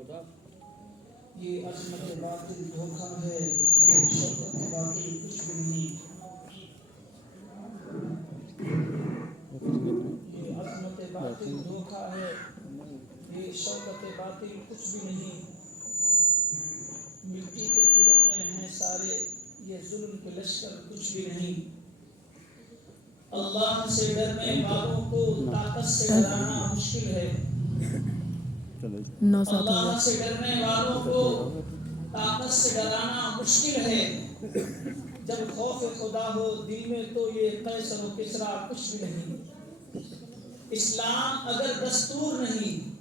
یہ عظمت باطل دھوکہ ہے، شوکت باطل کچھ بھی نہیں۔ یہ عظمت باطل دھوکہ ہے، یہ شوکت باطل کچھ بھی نہیں۔ مٹی کے کھلونے ہیں سارے، یہ ظلم کے لشکر کچھ بھی نہیں۔ اللہ سے ڈرنے والوں کو طاقت سے ڈرانا مشکل ہے۔ اللہ سے ڈرنے والوں کو طاقت سے ڈرانا مشکل ہے۔ جب خوف خدا ہو دل میں تو یہ قیصر و کسریٰ کچھ بھی نہیں۔ اسلام اگر دستور نہیں،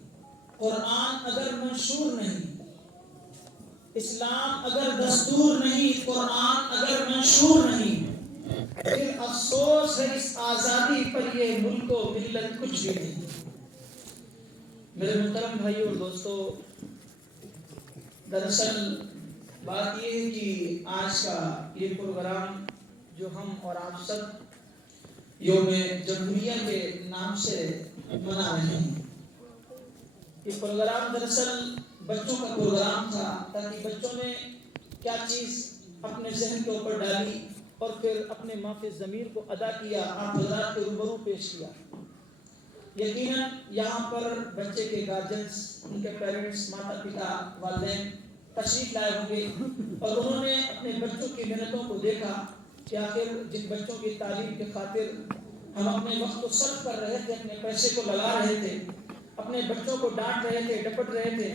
قرآن اگر منشور نہیں، اسلام اگر دستور نہیں، قرآن اگر منشور نہیں، پھر افسوس ہے اس آزادی پر یہ ملک و ملت کچھ بھی نہیں۔ میرے محترم بھائیو اور دوستو، دراصل بات یہ ہے کہ آج کا یہ پروگرام جو ہم اور آپ سب یوم جمہوریہ کے نام سے منا رہے ہیں، یہ پروگرام دراصل بچوں کا پروگرام تھا، تاکہ بچوں نے کیا چیز اپنے ذہن کے اوپر ڈالی اور پھر اپنے مافِ ضمیر کو ادا کیا، آپ حضرات کے روبرو پیش کیا۔ یقیناً یہاں پر بچے کے گارجنز، ان کے پیرنٹس، ماتا پتا، والدین تشریف لائے ہوں گے اور انہوں نے اپنے بچوں کی محنتوں کو دیکھا کہ آخر جن بچوں کی تعلیم کے خاطر ہم اپنے وقت کو صرف کر رہے تھے، اپنے پیسے کو لگا رہے تھے، اپنے بچوں کو ڈانٹ رہے تھے، ڈپٹ رہے تھے،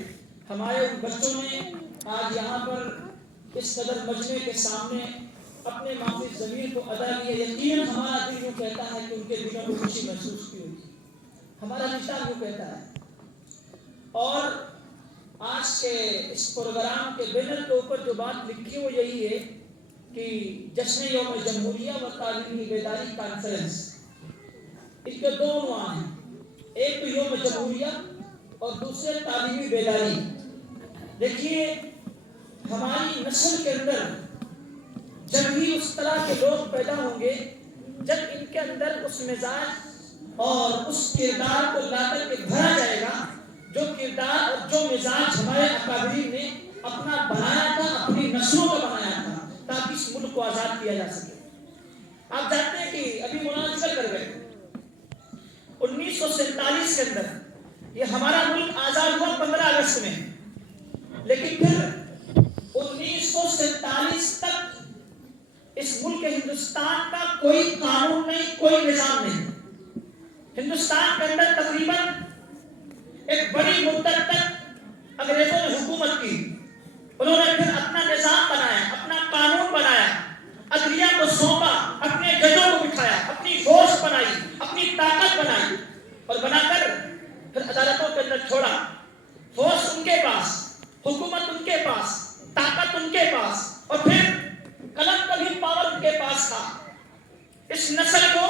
ہمارے بچوں نے آج یہاں پر اس قدر مجمع کے سامنے اپنے مافِ ضمیر کو ادا کیا۔ یقیناً ہمارا دل یوں کہتا ہے کہ ان کے دلوں میں خوشی محسوس کی ہوگی، ہمارا رشتہ یوں کہتا ہے۔ اور آج کے اس پروگرام کے بینر کے اوپر جو بات لکھی وہ یہی ہے کہ جشن یوم جمہوریہ و تعلیمی بیداری کانفرنس، اس کے دو عنوان ہیں، ایک تو یوم جمہوریہ اور دوسرے تعلیمی بیداری۔ دیکھیے، ہماری نسل کے اندر جب ہی اس طرح کے لوگ پیدا ہوں گے جب ان کے اندر اس مزاج اور اس کردار کو لا کر کے بھرا جائے گا جو کردار اور جو مزاج ہمارے اکابرین نے اپنا بنایا تھا، اپنی نسلوں کا بنایا تھا، تاکہ اس ملک کو آزاد کیا جا سکے۔ آپ جانتے ہیں کہ ابھی مولانا ذکر کر گئے 1947 کے اندر یہ ہمارا ملک آزاد ہوا 15 اگست میں، لیکن پھر 1947 تک اس ملک ہندوستان کا کوئی قانون نہیں، کوئی نظام نہیں۔ ہندوستان کے اندر تقریباً ایک بڑی مدت تک انگریزوں نے حکومت کی، انہوں نے پھر اپنا نظام بنایا، اپنا قانون بنایا، عدلیہ کو سونپا، اپنے ججوں کو بٹھایا، اپنی فورس بنائی، اپنی طاقت بنائی اور بنا کر پھر عدالتوں کے اندر چھوڑا۔ فورس ان کے پاس، حکومت ان کے پاس، طاقت ان کے پاس، اور پھر قلم کا بھی پاور ان کے پاس تھا۔ اس نسل کو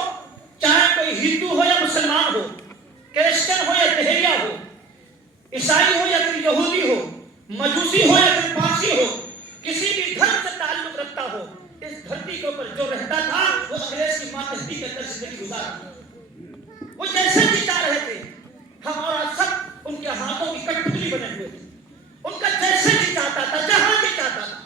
چاہے کوئی ہندو ہو یا مسلمان ہو، کرسچن ہو یا دہریہ ہو، عیسائی ہو یا پھر یہودی ہو، مجوسی ہو یا پھر پارسی ہو، کسی بھی دھرم سے تعلق رکھتا ہو، اس دھرتی کے اوپر جو رہتا تھا وہ انگریز کی ماتحتی کے اندر زندگی گزارا۔ وہ جیسے بھی چاہ رہے تھے، ہم اور آپ سب ان کے ہاتھوں کی کٹپتلی بنے ہوئے تھے، ان کا جیسے بھی چاہتا تھا، جہاں بھی چاہتا تھا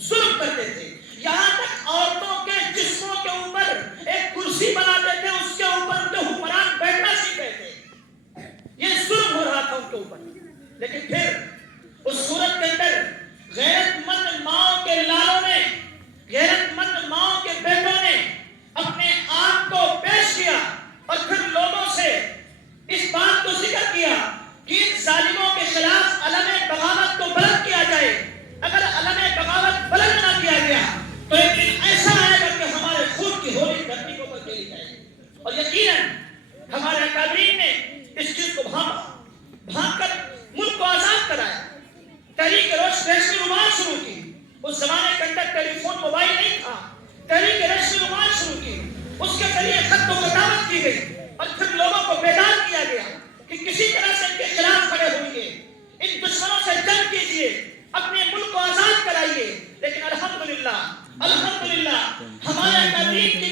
ظلم کرتے تھے، یہاں تک عورتوں کے جسموں کے اوپر ایک کرسی بناتے تھے، اس کے اوپر ان کے حکمران بیٹھنا سیکھتے تھے۔ یہ ظلم ہو رہا تھا ان کے اوپر، لیکن پھر اس صورت کے اندر غیرت مند ماؤں کے لالوں نے، غیرت مند ماؤں کے بیٹوں نے اپنے آپ کو پیش کیا اور پھر لوگوں سے اس بات کو ذکر کیا کہ ان ظالموں کے خلاف علم بغاوت کو بلند کیا جائے۔ اگر علم بغاوت بلند نہ کیا گیا تو ایک دن ایسا آئے گا کہ ہمارے خون کی ہولی دھرتی کو پر کھیلی جائے گی۔ اور یقیناً ہمارے اکابرین نے اس چیز کو بھانپ کر ملک کو آزاد کرایا۔ تحریک ریشمی رومال شروع کی، اس زمانے کے اندر ٹیلی فون موبائل نہیں تھا، تحریک ریشمی رومال شروع کی، اس کے ذریعے خط و کتابت کی گئی اور پھر لوگوں کو بیدار کیا گیا کہ کسی طرح سے ان کے خلاف کھڑے ہوئیے، ان دشمنوں سے جنگ کیجیے، اپنے ملک کو آزاد کرائیے۔ لیکن الحمدللہ ہمارے اکابرین کی